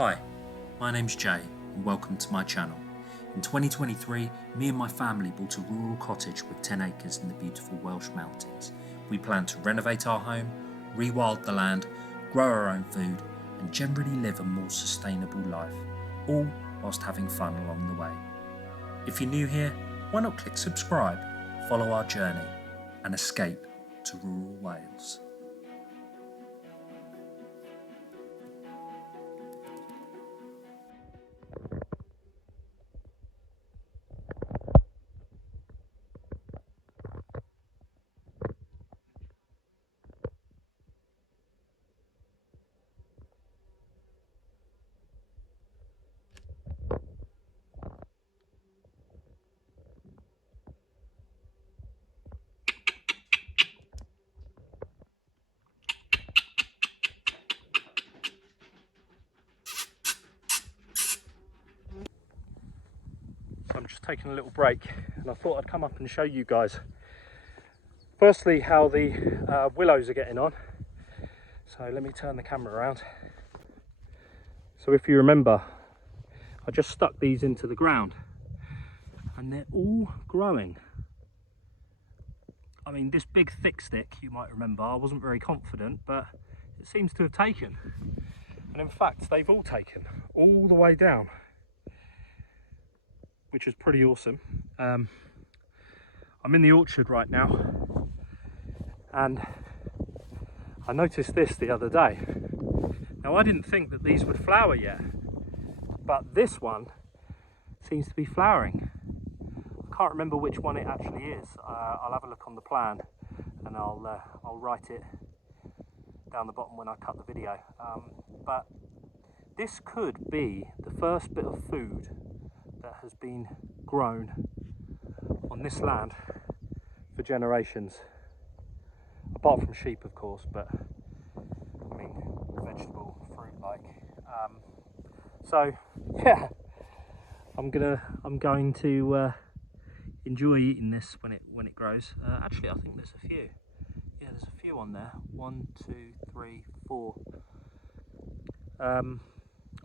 Hi, my name's Jay and welcome to my channel. In 2023, me and my family bought a rural cottage with 10 acres in the beautiful Welsh mountains. We plan to renovate our home, rewild the land, grow our own food and generally live a more sustainable life, all whilst having fun along the way. If you're new here, why not click subscribe, follow our journey and escape to rural Wales. I'm just taking a little break and I thought I'd come up and show you guys firstly how the willows are getting on. So let me turn the camera around. So if you remember, I just stuck these into the ground and they're all growing. I mean, this big thick stick, you might remember, I wasn't very confident, but it seems to have taken. And in fact, they've all taken all the way down, which is pretty awesome. I'm in the orchard right now and I noticed this the other day. Now I didn't think that these would flower yet, but this one seems to be flowering. I can't remember which one it actually is. I'll have a look on the plan and I'll write it down the bottom when I cut the video. But this could be the first bit of food that has been grown on this land for generations, apart from sheep of course, but I mean vegetable, fruit like. So yeah, I'm going to enjoy eating this when it grows. Actually I think there's a few. Yeah, there's a few on there. 1, 2, 3, 4.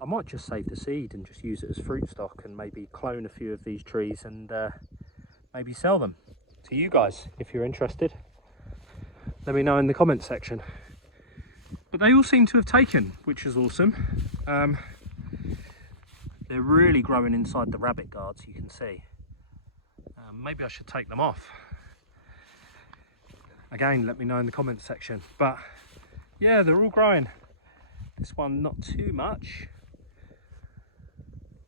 I might just save the seed and just use it as fruit stock and maybe clone a few of these trees and maybe sell them to you guys if you're interested. Let me know in the comments section. But they all seem to have taken, which is awesome. They're really growing inside the rabbit guards, you can see. Maybe I should take them off. Again, let me know in the comments section. But yeah, they're all growing. This one not too much.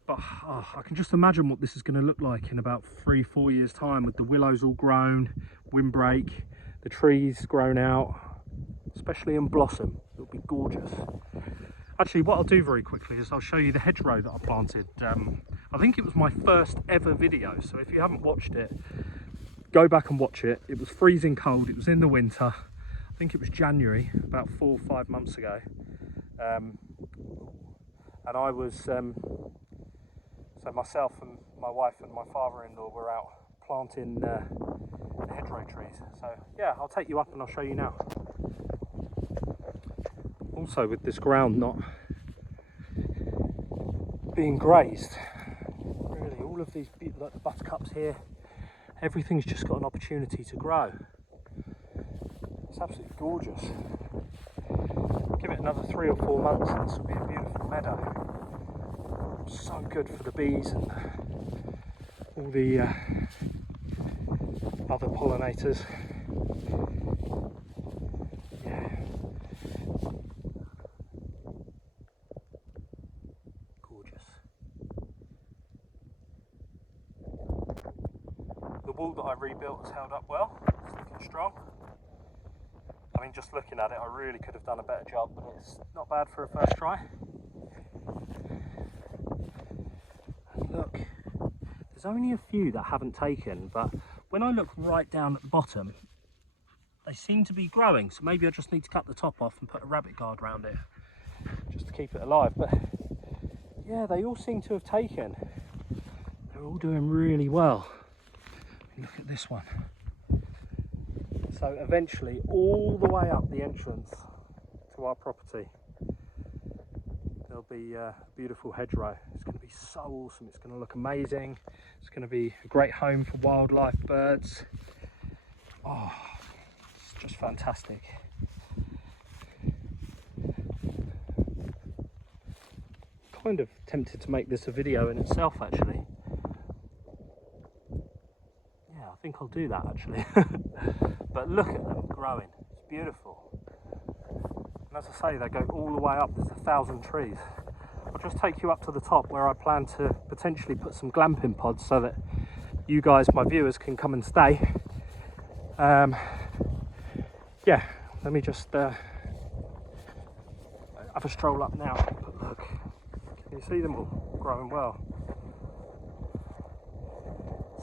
But I can just imagine what this is going to look like in about 3-4 years time, with the willows all grown, windbreak, the trees grown out, especially in blossom. It'll be gorgeous. Actually, what I'll do very quickly is I'll show you the hedgerow that I planted. I think it was my first ever video, so if you haven't watched it, go back and watch it. It was freezing cold, it was in the winter. I think it was January, about 4 or 5 months ago. And I was, so myself and my wife and my father-in-law were out planting the hedgerow trees. So yeah, I'll take you up and I'll show you now. Also, with this ground not being grazed, really all of these, like the buttercups here, everything's just got an opportunity to grow. It's absolutely gorgeous. Give it another 3 or 4 months and this will be a beautiful meadow. So good for the bees and all the other pollinators. Yeah. Gorgeous. The wall that I rebuilt has held up well. It's looking strong. I mean, just looking at it, I really could have done a better job, but it's not bad for a first try. And look, there's only a few that haven't taken, but when I look right down at the bottom, they seem to be growing. So maybe I just need to cut the top off and put a rabbit guard around it, just to keep it alive. But yeah, they all seem to have taken. They're all doing really well. Look at this one. So eventually, all the way up the entrance to our property, there'll be a beautiful hedgerow. It's going to be so awesome. It's going to look amazing. It's going to be a great home for wildlife, birds. Oh, it's just fantastic. Kind of tempted to make this a video in itself, actually. Yeah, I think I'll do that, actually. But look at them growing. It's beautiful. And as I say, they go all the way up. There's 1,000 trees. I'll just take you up to the top where I plan to potentially put some glamping pods so that you guys, my viewers, can come and stay. Yeah, let me just have a stroll up now. But look, can you see them all growing well?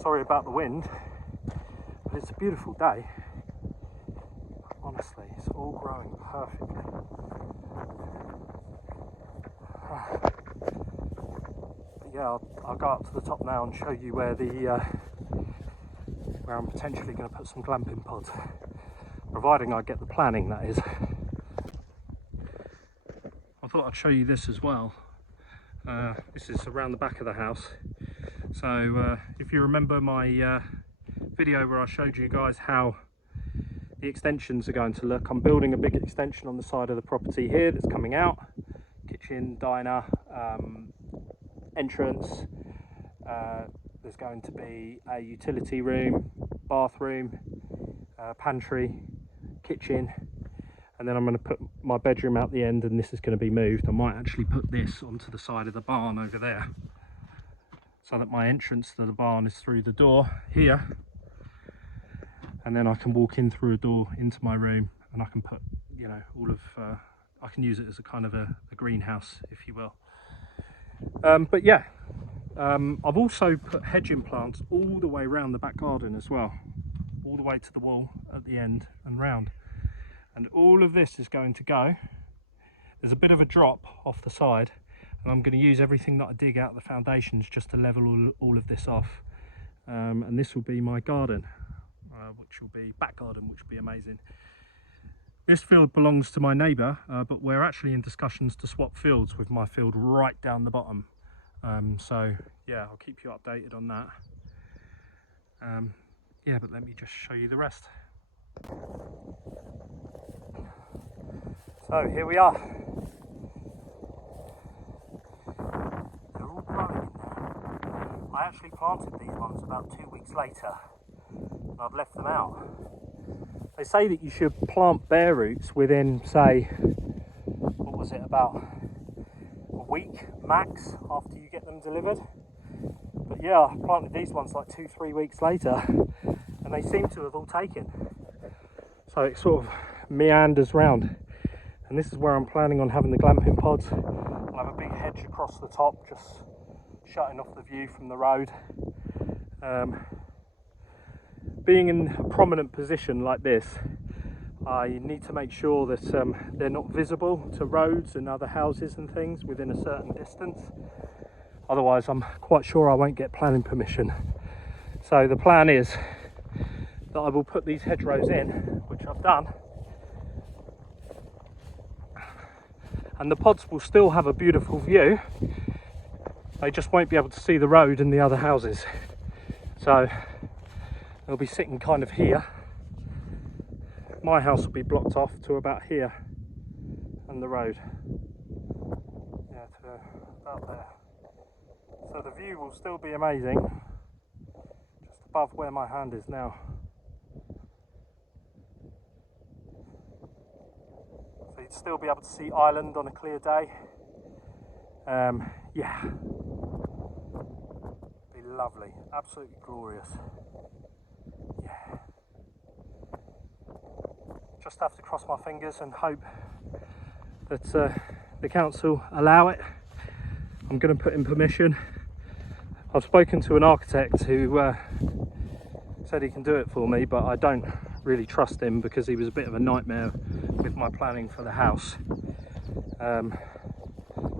Sorry about the wind, but it's a beautiful day. Honestly, it's all growing perfectly. But yeah, I'll go up to the top now and show you where where I'm potentially going to put some glamping pods, providing I get the planning, that is. I thought I'd show you this as well. This is around the back of the house. So if you remember my video where I showed you guys how the extensions are going to look, I'm building a big extension on the side of the property here that's coming out. Kitchen, diner, entrance. There's going to be a utility room, bathroom, pantry, kitchen, and then I'm going to put my bedroom out the end, and this is going to be moved. I might actually put this onto the side of the barn over there, so that my entrance to the barn is through the door here, and then I can walk in through a door into my room, and I can put, you know, all of I can use it as a kind of a greenhouse, if you will. But yeah, I've also put hedging plants all the way around the back garden as well, all the way to the wall at the end and round, and all of this is going to go. There's a bit of a drop off the side, and I'm going to use everything that I dig out of the foundations just to level all of this off, and this will be my garden, which will be back garden, which will be amazing. This field belongs to my neighbour, but we're actually in discussions to swap fields with my field right down the bottom. So yeah, I'll keep you updated on that. Yeah, but let me just show you the rest. So here we are. They're all growing. I actually planted these ones about 2 weeks later, and I've left them out. They say that you should plant bare roots within, say, what was it, about a week max after you get them delivered. But yeah, I planted these ones like 2-3 weeks later, and they seem to have all taken. So it sort of meanders round, and this is where I'm planning on having the glamping pods. I'll have a big hedge across the top, just shutting off the view from the road. Being in a prominent position like this, I need to make sure that they're not visible to roads and other houses and things within a certain distance. Otherwise, I'm quite sure I won't get planning permission. So the plan is that I will put these hedgerows in, which I've done, and the pods will still have a beautiful view. They just won't be able to see the road and the other houses. So they'll be sitting kind of here. My house will be blocked off to about here, and the road, yeah, to about there. So the view will still be amazing, just above where my hand is now. So you'd still be able to see Ireland on a clear day. Yeah, be lovely, absolutely glorious. Yeah. Just have to cross my fingers and hope that the council allow it. I'm going to put in permission. I've spoken to an architect who said he can do it for me, but I don't really trust him because he was a bit of a nightmare with my planning for the house.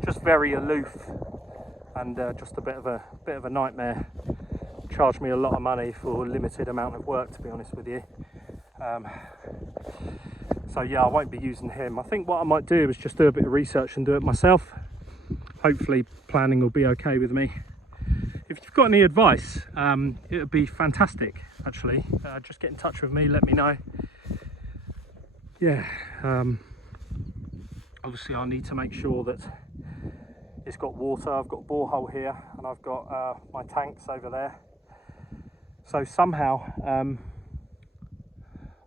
Just very aloof, and just a bit of a nightmare. Charged me a lot of money for a limited amount of work, to be honest with you. So yeah, I won't be using him. I think what I might do is just do a bit of research and do it myself. hopefully planning will be okay with me. If you've got any advice, it would be fantastic actually. Just get in touch with me, let me know. Yeah, obviously I need to make sure that it's got water. I've got a borehole here and I've got my tanks over there. So somehow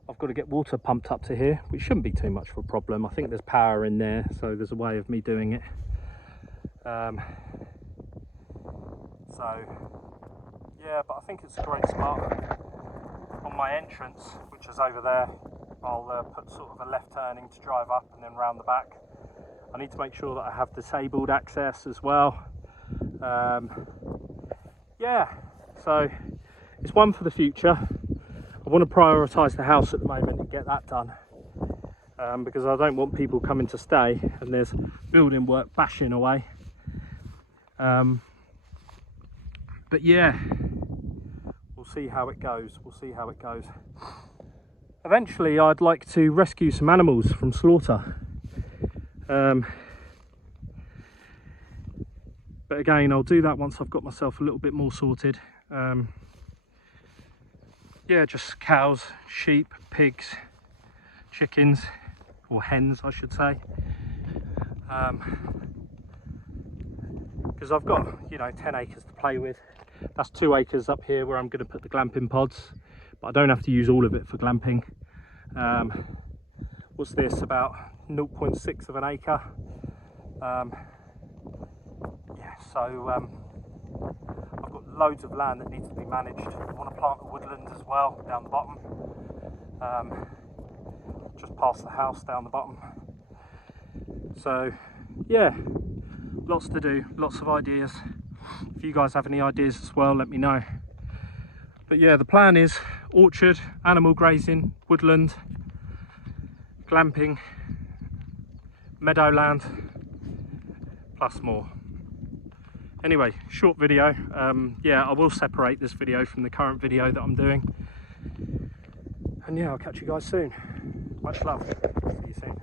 I've got to get water pumped up to here, which shouldn't be too much of a problem. I think there's power in there, so there's a way of me doing it. So yeah, but I think it's a great spot. On my entrance, which is over there, I'll put sort of a left turning to drive up and then round the back. I need to make sure that I have disabled access as well. Yeah, so it's one for the future. I want to prioritise the house at the moment and get that done, because I don't want people coming to stay and there's building work bashing away. But yeah, we'll see how it goes. We'll see how it goes. Eventually, I'd like to rescue some animals from slaughter. But again, I'll do that once I've got myself a little bit more sorted. Yeah, just cows, sheep, pigs, chickens, or hens I should say. Because I've got, you know, 10 acres to play with. That's 2 acres up here where I'm going to put the glamping pods, but I don't have to use all of it for glamping. What's this, about 0.6 of an acre? Yeah, so I've got loads of land that needs to be managed. I want to plant a woodland as well down the bottom, just past the house down the bottom. So yeah, lots to do, lots of ideas. If you guys have any ideas as well, let me know. But yeah, the plan is orchard, animal grazing, woodland, glamping, meadowland, plus more. Anyway, short video. Yeah, I will separate this video from the current video that I'm doing. And yeah, I'll catch you guys soon. Much love. See you soon.